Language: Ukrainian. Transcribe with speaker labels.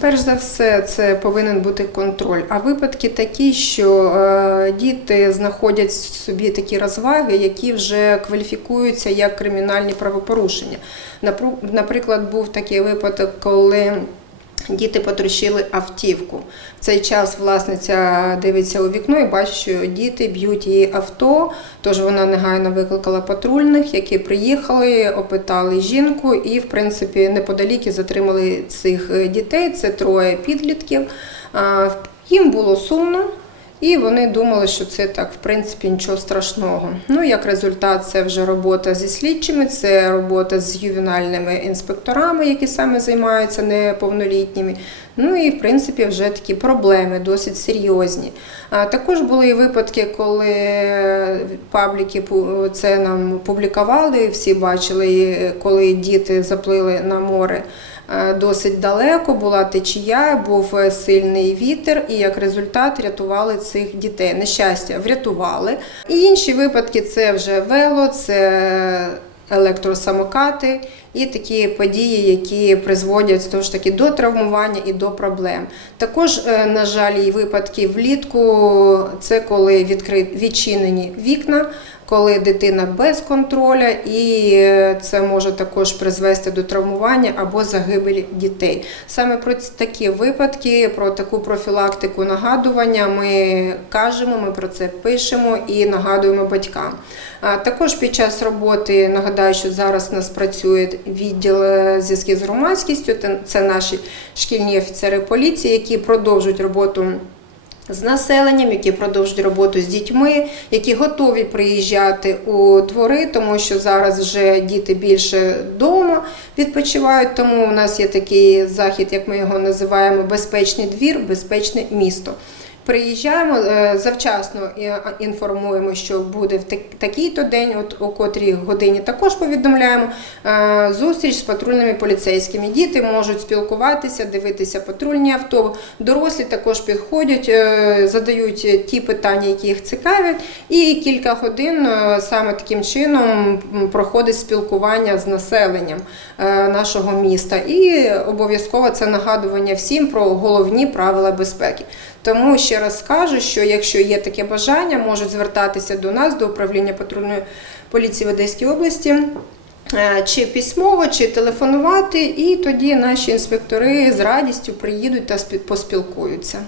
Speaker 1: Перш за все, це повинен бути контроль. А випадки такі, що е, діти знаходять собі такі розваги, які вже кваліфікуються як кримінальні правопорушення. Наприклад, був такий випадок, коли діти потрощили автівку. В цей час власниця дивиться у вікно і бачить, що діти б'ють її авто. Тож вона негайно викликала патрульних, які приїхали, опитали жінку і, в принципі, неподалік затримали цих дітей. Це троє підлітків. Їм було сумно. І вони думали, що це так, в принципі, нічого страшного. Ну, як результат, це вже робота зі слідчими, це робота з ювенальними інспекторами, які саме займаються неповнолітніми. Ну і в принципі вже такі проблеми досить серйозні. А також були і випадки, коли пабліки це нам публікували, всі бачили, коли діти заплили на море. Е, Досить далеко була течія, був е, сильний вітер, і як результат рятували цих дітей. Нещастя, врятували. І інші випадки це вже вело, це електросамокати і такі події, які призводять знову ж таки до травмування і до проблем. Також, е, на жаль, і випадки влітку це коли відчинені вікна. Коли дитина без контроля, і е, це може також призвести до травмування або загибелі дітей. Саме про такі випадки, про таку профілактику нагадування ми кажемо, ми про це пишемо і нагадуємо батькам. А також під час роботи нагадаю, що зараз у нас працює відділ е, зв'язків з громадськістю. Це наші шкільні офіцери поліції, які продовжують роботу з населенням, які продовжують роботу з дітьми, які готові приїжджати у двори, тому що зараз вже діти більше вдома відпочивають. Тому у нас є такий захід, як ми його називаємо, безпечний двір, безпечне місто. Приїжджаємо е, завчасно і, інформуємо, що буде в такий-то день, от о котрій годині також повідомляємо е, зустріч з патрульними поліцейськими. Діти можуть спілкуватися, дивитися патрульні авто. Дорослі також підходять, е, задають ті питання, які їх цікавлять, і кілька годин е, саме таким чином проходить спілкування з населенням е, нашого міста. І обов'язково це нагадування всім про головні правила безпеки. Тому ще раз скажу, що якщо є таке бажання, можуть звертатися до нас, до управління патрульної поліції в Одеській області. е, Чи письмово, чи телефонувати, і тоді наші інспектори з радістю приїдуть та спі- поспілкуються.